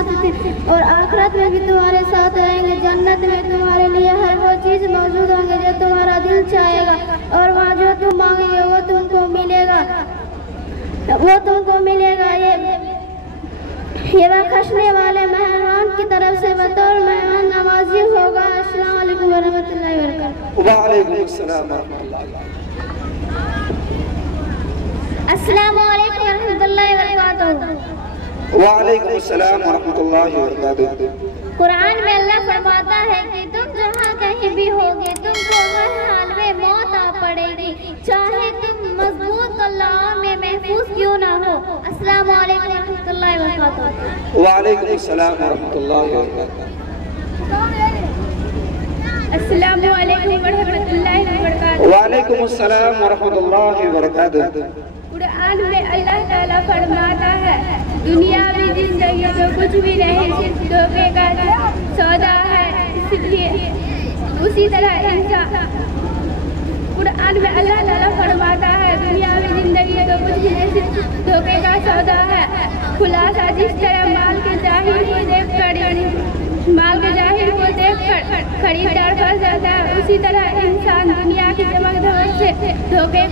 साथ थे और आखिरत में भी तुम्हारे साथ रहेंगे। जन्नत में तुम्हारे लिए हर वो चीज़ मौजूद होंगे जो तुम्हारा दिल चाहेगा और वहाँ जो तुम मांगेंगे वो तुमको मिलेगा। ये बख्शने वाले मेहमान की तरफ से बतौर मेहमान नवाजी होगा। अस्सलाम वालेकुम वरहमतुल्लाहि वबरकातुहू। वालेकुम अस्सलाम वरहमतुल्लाहि। अस्सलाम वालेकुम वरहमतुल्लाहि वबरकातुहू। वालेकुम अस्सलाम वरहमतुल्लाहि वबरकातुहू। कुरान में अल्लाह फरमाता है कि तुम जहाँ कहीं भी होगे तुमको हर हाल में मौत आ पड़ेगी, चाहे तुम मजबूत अल्लाह में महफूज क्यों ना हो। अस्सलाम वालेकुम वरहमतुल्लाहि वबरकातुहू। वालेकुम अस्सलाम वरहमतुल्लाहि वबरकातुहू। अस्सलाम वालेकुम वरहमतुल्लाहि वबरकातुहू। वालेकुम अस्सलाम वरहमतुल्लाहि वबरकातुहू। कुरान में अल्लाह ताला फरमाता है दुनियावी जिंदगी तो कुछ भी नहीं, सिर्फ धोखे का सौदा है। इसलिए उसी तरह इंसान कुरान में अल्लाह ताला फरमाता है दुनियावी जिंदगी तो कुछ भी नहीं, सिर्फ धोखे का सौदा है। खुलासा जिस तरह माल के जाहिर को देखकर खरीदार फंस जाता है, उसी तरह इंसान दुनिया की चमक धमक से धोखे